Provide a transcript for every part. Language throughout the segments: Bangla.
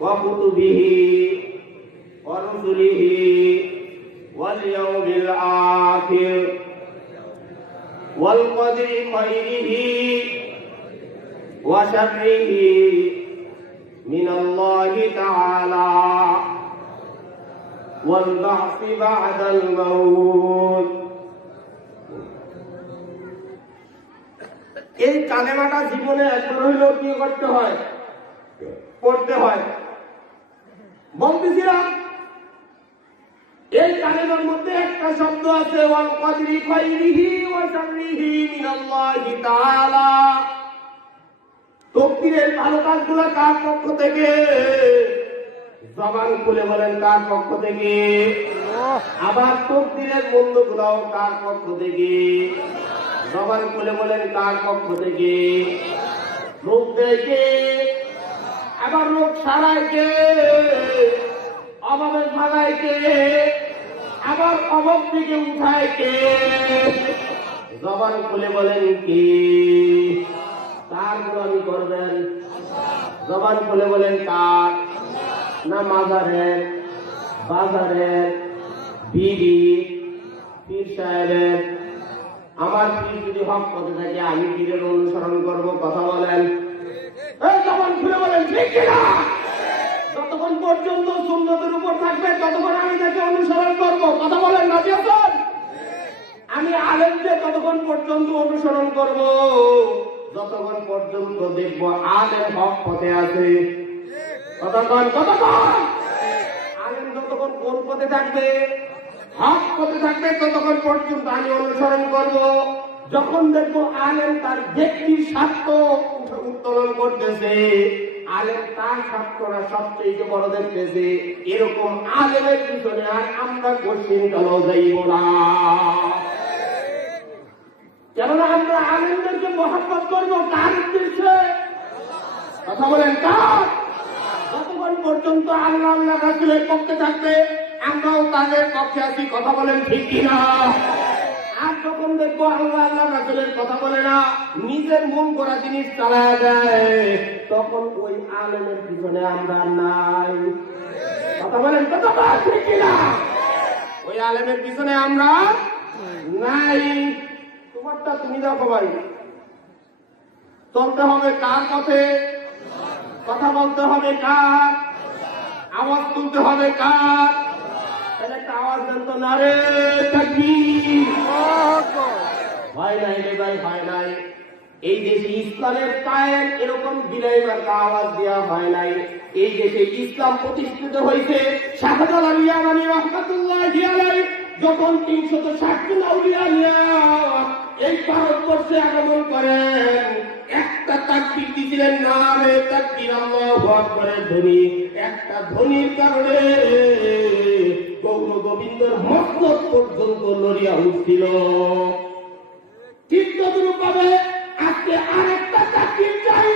ওয়া কুতুবিহি ওয়া রুসুলিহি ওয়াল ইয়াউমিল আখির ওয়াল কদরি খাইরিহি ওয়া শাররিহি মিনাল্লাহি তাআলা ওয়াল বা'সি বা'দাল মাউত। এই কালেমাটা জীবনে একবার হইলেও কি করতে হয়? পড়তে হয়। বলতেছিলাম এই কালেমার মধ্যে একটা শব্দ আছে, ওয়াল কদরি খাইরিহি ওয়া শাররিহি মিনাল্লাহি তাআলা। তকদীরের ভালো কাজগুলো কার পক্ষ থেকে? জবান খুলে বলেন কার পক্ষ থেকে? আবার তকদীরের মন্দগুলোও কার পক্ষ থেকে? জবান খুলে বলেন কার পক্ষ থেকে? রোগ দেয় কে? আবার রোগ সারায় কে? অভাবে ভাগায় কে? আবার অভাব থেকে উঠায় কে? জবান খুলে বলেন কি? কার গুলামি করবেন? জবান খুলে বলেন কার? না মাজারের, বাজারের, বিবি, পীর সাহেবের? আমার পীর যদি হক পথে থাকে আমি পীরের অনুসরণ করব। কথা বলেন, এই জবান খুলে বলেন ঠিক কিনা? যতক্ষণ পর্যন্ত সুন্নতের উপর থাকবে ততক্ষণ আমি তাকে অনুসরণ করব। কথা বলেন না? আমি আলেমকে ততক্ষণ পর্যন্ত অনুসরণ করব যতক্ষণ পর্যন্ত দেখব আলেম হক পথে আছে। কতক্ষণ আলেম যতক্ষণ কোন পথে থাকবে? হক পথে থাকবে ততক্ষণ পর্যন্ত আমি অনুসরণ করব। যখন দেখবো আলেম তার ব্যক্তির স্বার্থ উত্তোলন করতেছে, আলেম তার স্বার্থটা সবচেয়ে বড় দেখতেছে, এরকম আলেমের পিছনে আর আমরা কঠিন কালো যাইব না। কেননা আমরা আলেমদেরকে মহব্বত করবো কার উদ্দেশ্যে? কথা বলেন কার? যতক্ষণ পর্যন্ত আল্লাহ আল্লাহ রাসূলের পক্ষে থাকবে আমরাও তাদের পক্ষে আছি। কথা বলেন ঠিক কিনা? আর যখন দেখবো আল্লাহ আল্লাহ রাসূলের কথা বলে না, নিজের মন করা জিনিস চালায় দেয়, তখন ওই আলেমের পিছনে আমরা নাই। কথা বলেন ঠিক কিনা? ওই আলেমের পিছনে আমরা নাই। তোমারটা তুমি দেখো ভাই, চলতে হবে কার পথে? কথা বলতে হবে কার? আওয়াজ তুলতে হবে কার? একটা আওয়াজ দেন তো, নারে তাকবীর। হয় নাই রে ভাই, হয় নাই। এই দেশে ইসলামের কায়েম এরকম বিনয় মার্কা আওয়াজ দেওয়া হয় নাই। এই দেশে ইসলাম প্রতিষ্ঠিত হয়েছে শাহজালাল ইয়ামানী রাহমাতুল্লাহি আলাইহি যখন 360 আউলিয়া নিয়ে এই ভারতবর্ষে আগমন করেন, একটা তাকবীর দিয়েছিলেন, নারে তাকবীর, আল্লাহু আকবারের ধ্বনি। একটা ধ্বনির কারণে গৌর গোবিন্দর মস্তক পর্যন্ত নড়িয়া উঠছিল। ঠিক তদ্রূপভাবে আজকে আরেকটা তাকবীর চাই,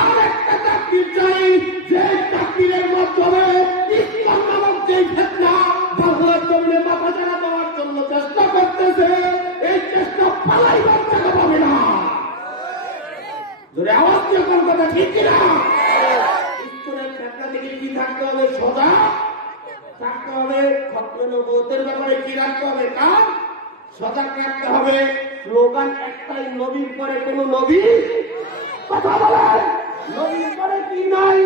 আরেকটা তাকবীর চাই, যে তাকবীরের মাধ্যমে ইসলাম নামক যে ফিতনা বাংলার জমিনে মাথাচাড়া দেওয়ার জন্য চেষ্টা করতেছে, এই চেষ্টা পালাইবার জায়গা পাবে না। জোরে আওয়াজ দিয়ে কোন কথা ঠিক কিনা? ঈশ্বরের ফেতনা থেকে কি থাকতে হবে? সোজা থাকতে হবে। খতমে নবুয়তের ব্যাপারে কি রাখতে হবে? কাজ সজাগ রাখতে হবে। স্লোগান একটাই, নবীর পরে কোন নবী? কথা বলেন, নবীর পরে কি নাই?